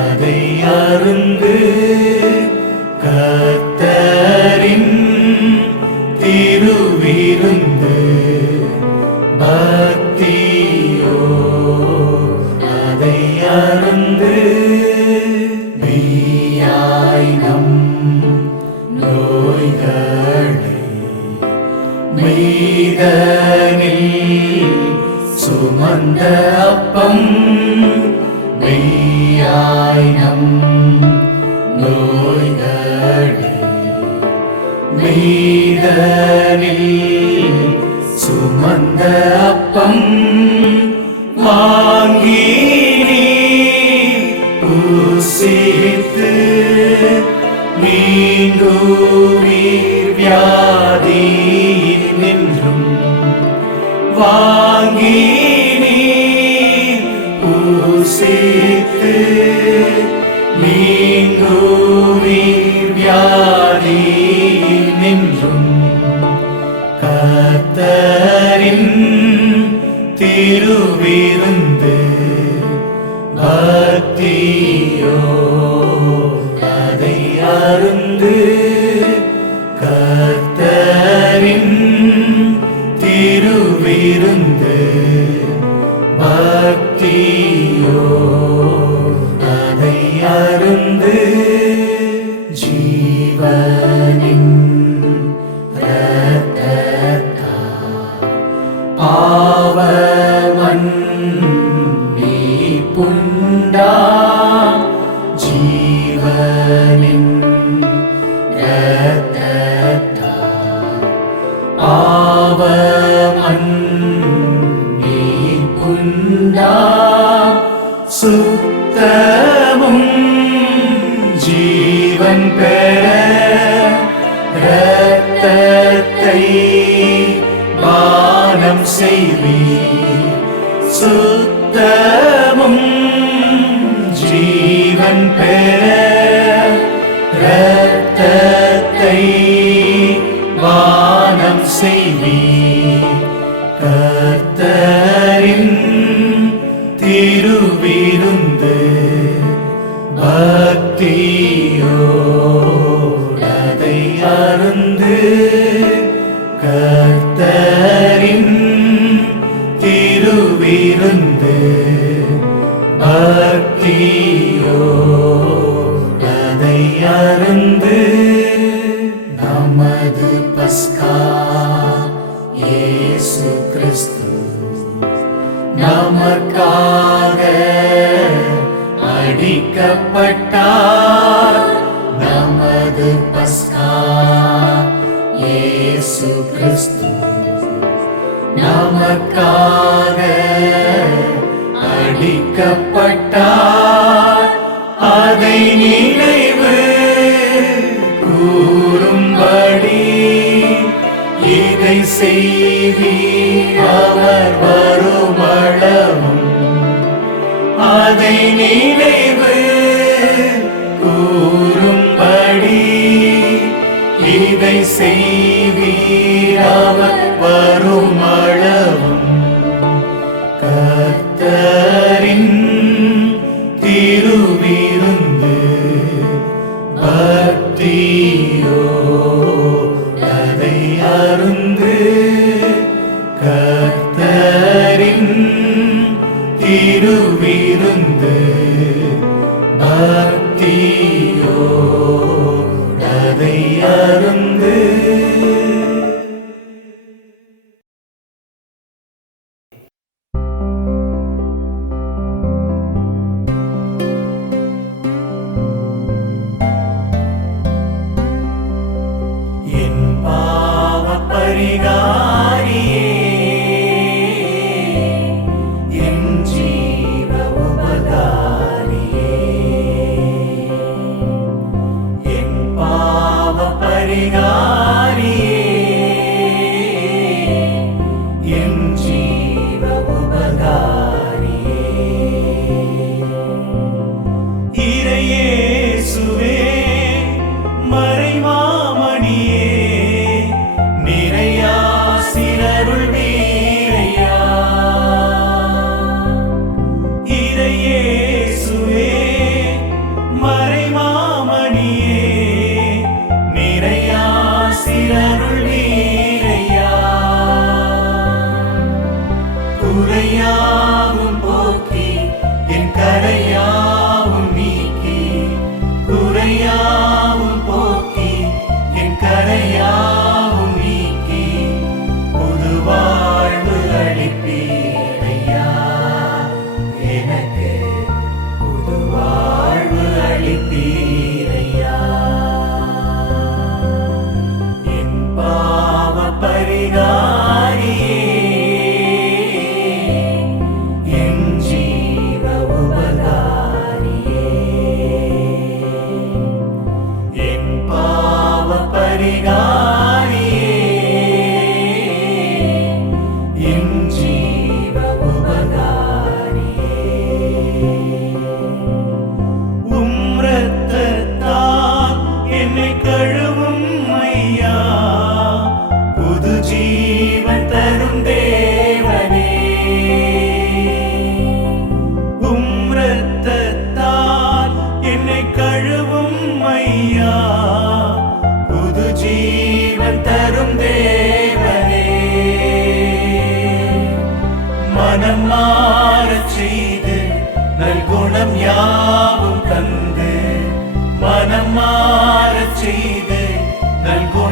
அதை அருந்து. கர்த்தரின் திருவிருந்து பக்தியோ அதை அருந்து. மெய்யாய் நம் நோய்களை மெய்தனில் சுமந்த அப்பம், மெய்யாய் நம் நோய்களை மெய்தனில் சுமந்த அப்பம், வாங்கி புசித்து நீங்குவீர் வியாதியில் நின்றும். வாங்கி புசித்து நீங்குவீர் வியாதியில் நின்றும். கர்த்தரின் திருவிருந்து பக்தியோ அதை அருந்து. கர்த்தரின் திருவிருந்து பக்தியோ அதை அருந்து. ஜீவனின் இரத்தத்தால் பாவமன்னிப்புண்டாம். ஜீவனின் இரத்தத்தால் பாவமன்னிப்புண்டாம். சுத்தமும் ஜீவன் பெற இரத்தத்தை பானம் செய்வீர். சுத்தமும் ஜீவன் பெற இரத்தத்தை பானம் செய்வீர். கர்த்தரின் திருவிருந்து பக்தியோ அதை அருந்து. கர்த்தரின் திருவிருந்து பக்தியோ அதை அருந்து. நமது பஸ்கா இயேசு கிறிஸ்து நமக்காக அடிக்கப்பட்டார். நமது பஸ்கா இயேசு கிறிஸ்து நமக்காக அடிக்கப்பட்டார். அதை நினைவு கூறும்படி இதை செய்வீர் அவர் வருமளவும். அதை நினைவு கூறும்படி இதை செய்வீர் அவர் வருமளவும். கர்த்தரின் திருவிருந்து பக்தியோ அதை அருந்து. கர்த்தரின் திருவிருந்து பக்தியோ அதை அருந்து.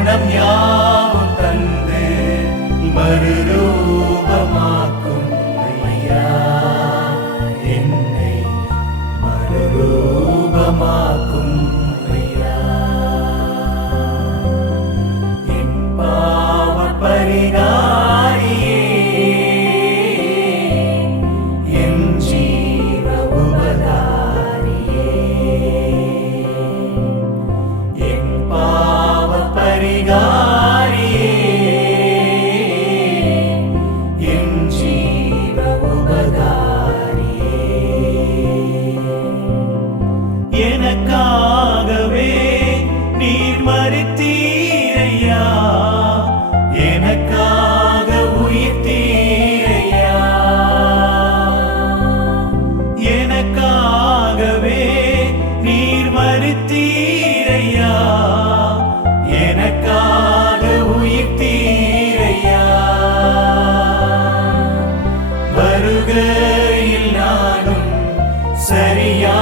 குணம் யாவும் தந்து மறுரூபமாக்கும் ஐயா, என்னை மறுரூபமாக்கும் ஐயா. என் பாவ பரிகாரியே, என் ஜீவ உபகாரியே, என் பாவ பரிகாரியே, என் ஜீவ உபகாரியே. எனக்காகவே நீர் மரித்தீரையா, எனக்காக உயிர்த்தீரையா, எனக்காகவே நீர் மரித்தீரையா, எனக்காக உயிர்த்தீரையா. வருகையில் நானும் சரியா